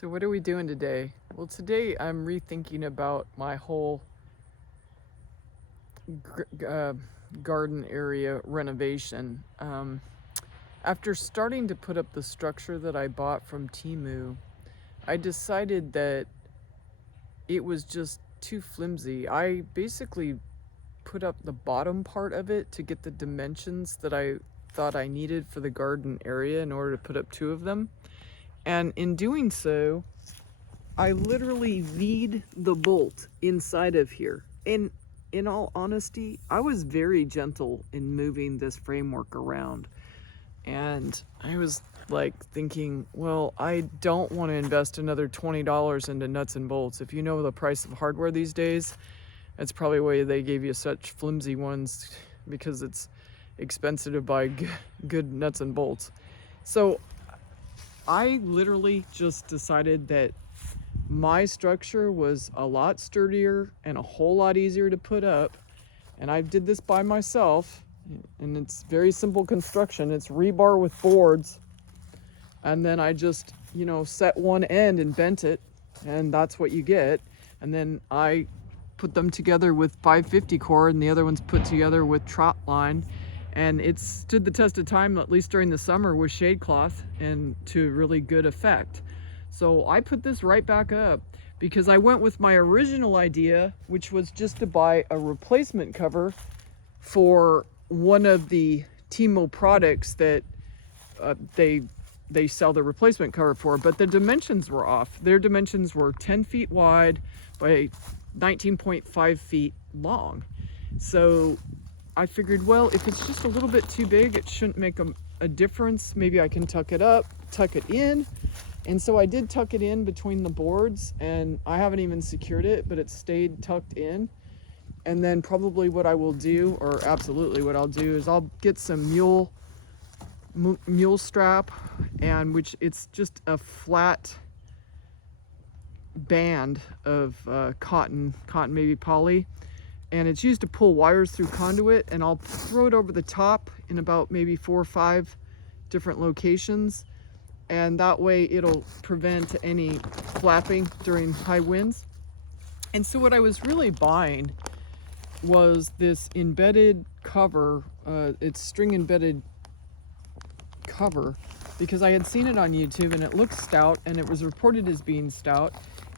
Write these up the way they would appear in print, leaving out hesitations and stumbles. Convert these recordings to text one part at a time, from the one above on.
So what are we doing today? Well, today I'm rethinking about my whole garden area renovation. After starting to put up the structure that I bought from Temu, I decided that it was just too flimsy. I basically put up the bottom part of it to get the dimensions that I thought I needed for the garden area in order to put up two of them. And in doing so, I literally V'd the bolt inside of here. And in all honesty, I was very gentle in moving this framework around. And I was like thinking, well, I don't want to invest another $20 into nuts and bolts. If you know the price of hardware these days, that's probably why they gave you such flimsy ones, because it's expensive to buy good nuts and bolts. So I literally just decided that my structure was a lot sturdier and a whole lot easier to put up. And I did this by myself, and it's very simple construction. It's rebar with boards. And then I just, set one end and bent it, and that's what you get. And then I put them together with 550 cord, and the other one's put together with trot line. And it stood the test of time, at least during the summer, with shade cloth, and to really good effect. So I put this right back up because I went with my original idea, which was just to buy a replacement cover for one of the Temu products that they sell the replacement cover for, but the dimensions were off. Their dimensions were 10 feet wide by 19.5 feet long. So I figured, well, if it's just a little bit too big, it shouldn't make a difference. Maybe I can tuck it up, tuck it in. And so I did tuck it in between the boards, and I haven't even secured it, but it stayed tucked in. And then probably what I will do, or absolutely what I'll do, is I'll get some mule strap, and which it's just a flat band of cotton maybe poly, and it's used to pull wires through conduit, and I'll throw it over the top in about maybe 4 or 5 different locations, and that way it'll prevent any flapping during high winds. And so what I was really buying was this embedded cover. It's string embedded cover, because I had seen it on YouTube and it looked stout, and it was reported as being stout.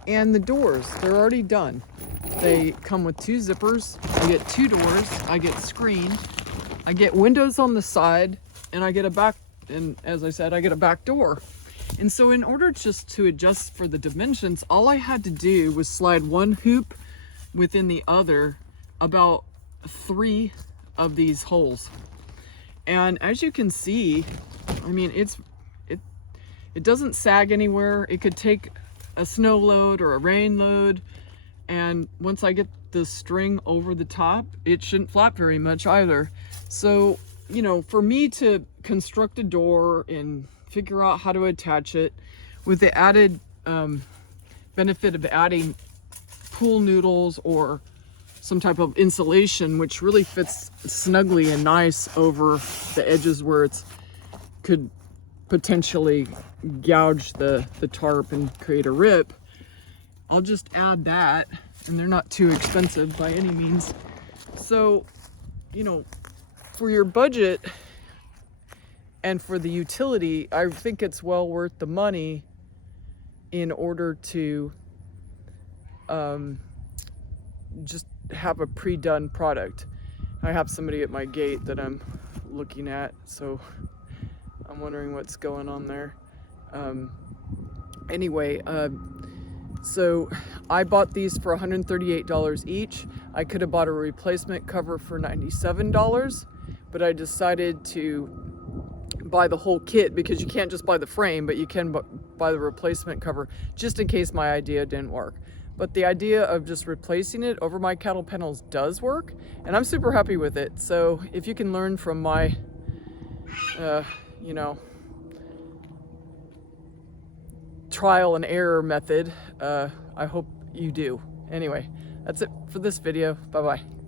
And the doors, they're already done. They come with 2 zippers. I get 2 doors. I get screen. I get windows on the side, and I get a back, and as I said, I get a back door. And so in order just to adjust for the dimensions, all I had to do was slide one hoop within the other, about 3 of these holes. And as you can see, I mean, it doesn't sag anywhere. It could take a snow load or a rain load, and once I get the string over the top, it shouldn't flap very much either. So, for me to construct a door and figure out how to attach it, with the added benefit of adding pool noodles or some type of insulation, which really fits snugly and nice over the edges where it's could potentially gouge the tarp and create a rip, I'll just add that, and they're not too expensive by any means. So, for your budget and for the utility, I think it's well worth the money in order to just have a pre-done product. I have somebody at my gate that I'm looking at, so I'm wondering what's going on there. Anyway, so I bought these for $138 each. I could have bought a replacement cover for $97, but I decided to buy the whole kit, because you can't just buy the frame, but you can buy the replacement cover, just in case my idea didn't work. But the idea of just replacing it over my cattle panels does work, and I'm super happy with it. So if you can learn from my trial and error method, I hope you do. Anyway, that's it for this video. Bye bye.